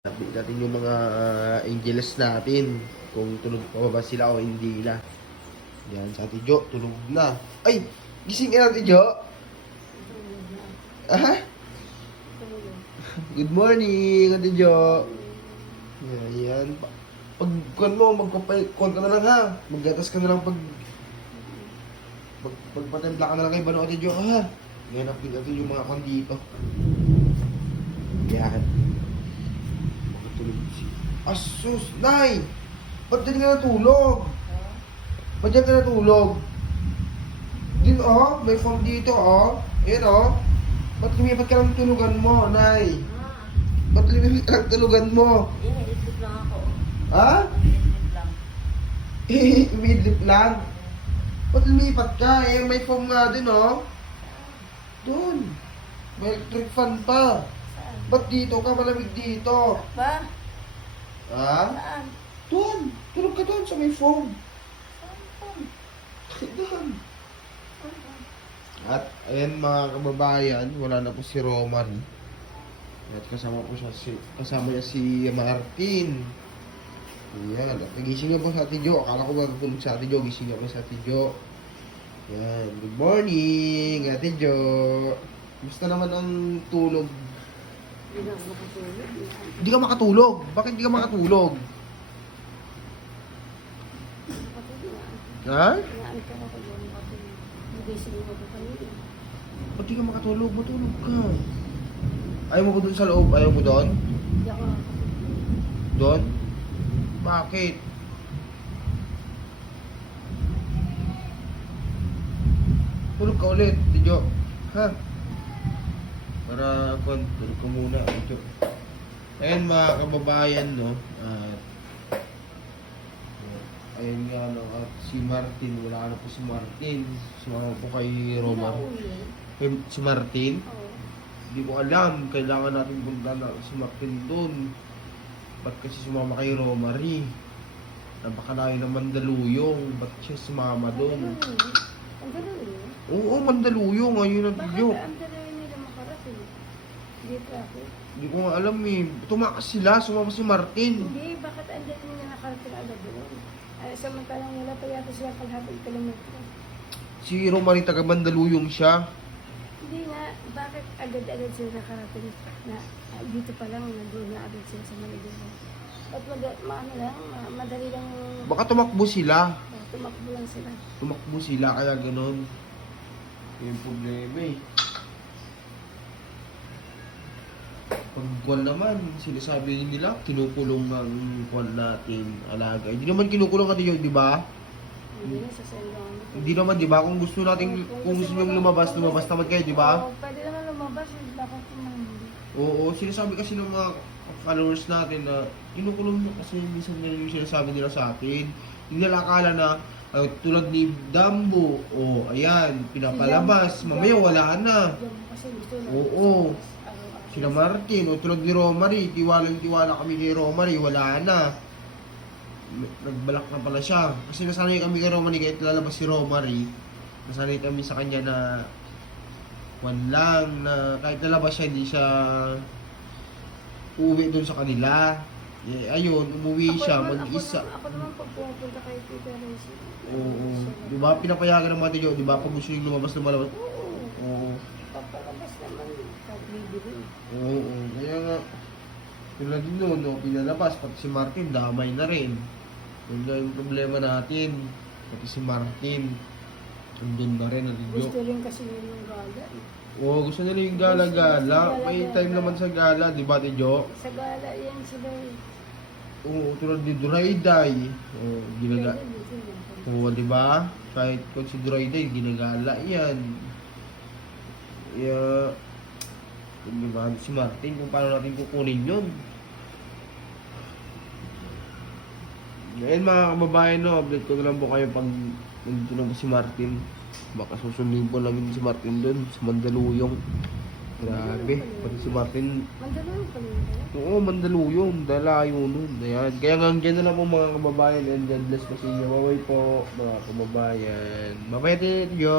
Update natin yung mga angels natin. Kung tulog pa ba sila o hindi na. Yan, sa Ate Jo, tulog na. Ay! Gising ka na, Ate Jo? Ah? Good morning, Ate Jo. Yan. Pag kuwan mo, magpapay-kuwan ka na lang ha. Maggatas ka na lang pagpatimpla ka na lang kay Bano, Ate Jo ha. Yan, update natin yung mga kwan dito. Yan. Tulog si... Asus! Nay! Ba't dyan ka natulog? Ba't dyan ka natulog? Din oh, may phone dito oh. Ayan oh. Ba't lumipat ka ng tulugan mo, Nay? Ba't lumipat ka ng tulugan mo? Iidlip lang ako. Ha? Iidlip lang. Umidlip lang. Ba't lumipat ka? Eh, may phone nga din oh. Doon. May electric fan pa. Saan? Ba't dito ka? Malamig dito. Ba? Ha? Saan? Doon. Tulog ka doon sa may phone. Saan? Doon. At ayan mga kababayan, wala na po si Roman. At kasama po siya kasama niya si Martin. Ayan, at nagising niya po sa Ate Jo. Akala ko magtulog sa Ate Jo, gising niya po sa Ate Jo. Ayan, good morning Ate Jo. Gusto naman ang tulog? Hindi na ako makatulog. Hindi ka makatulog. Bakit hindi ka makatulog? Ha? Inaantar ako doon kasi nagising ako kanina. Ba't di ka makatulog? Matulog ka. Ayaw mo ba doon sa loob? Ayaw mo doon? Hindi ako makatulog. Doon? Bakit? Tulog ka ulit, Tidyo. Ha? Para, tulog ka muna, Tidyo. Ayan mga kababayan, no? At, ayan nga, no? At si Martin, wala na po si Martin. Sumama po kay Roma. Si Martin? Oo. Hindi ko alam. Kailangan natin punta na si Martin doon. Ba't kasi sumama kay Romary? Napakalayo ng Mandaluyong. Ba't siya sumama doon? Ang gano'n yun? Oo, Mandaluyong. Ayun ang Bakit Tidyo. ang gano'n nila makarating? Hindi traffic? Hindi ko nga alam eh. Tumakas sila. Sumama si Martin. Hindi, bakit ang gano'n nila nakarating agad doon? Ay, samantalang wala pa yata siya kalahati kilometro. Si Romary taga Mandaluyong siya. Hindi nga, bakit agad-agad sila nakarating na dito pa lang, nandun na agad sila sa Manila. At madali lang Baka tumakbo sila. tumakbo lang sila. Tumakbo sila kaya ganon. Yung problema eh. Pag kwan naman, sinasabi nila, kinukulong ang kwan natin alaga. Hindi naman kinukulong natin yun, di ba? Hindi na sa Sendong. Hindi naman, di ba? Kung gusto natin, kung gusto nyo lumabas naman kayo, di ba? Oo, pwede naman lumabas, hindi bakit tumahindi. Oo, sinasabi kasi ng mga followers natin na kinukulong nyo kasi minsan nila yung sinasabi nila sa atin. Hindi nila akala na tulad ni Dambo, ayan, pinapalabas, mamaya wala na. Kasi gusto na. Oo. Araw-araw. Sila Martin, o tulad ni Romary, tiwalang-tiwala kami kay Romary, wala na. Nagbalak na pala siya. Kasi nasanay kami kay Romary, kahit lalabas si Romary, nasanay kami sa kanya na lang, na kahit lalabas siya, hindi siya uuwi doon sa kanila. Ayun, umuwi siya, mag-isa. Ako naman pag pumunta kay Tita Rosy. Oo. Di ba, pinapayagan ng mga tiyo, di ba, pag gusto yung lumabas. Oo. Oo. Papalabas naman. Pag-libre. Oo, kaya nga, tulad din noon, no, pinalabas, pati si Martin, damay na rin. Yun nga yung problema natin, pati si Martin, andun na rin, Gusto rin kasi yun yung gala. Oo, gusto nila yung gala-gala. May time naman sa gala, di ba, Tidyo? Sa gala yan sila eh. Oo, tulad ni Durayday. Oo, ginaga. Oo, di ba? Kahit kung si Durayday, ginagala yan. Kaya, di ba, si Martin, kung paano natin kukunin yun. Ngayon mga kababayan, no, update ko na lang po kayo pag nandito na po si Martin. Baka susundin po namin si Martin doon, sa Mandaluyong. Grabe, pati si Martin. Mandaluyong pa rin ba? Oo, Mandaluyong, dalayo nun. Ayan. Kaya nga dyan na lang po mga kababayan, and God bless po sa inyo. Bye po mga kababayan. Bye-bye, Tidyo.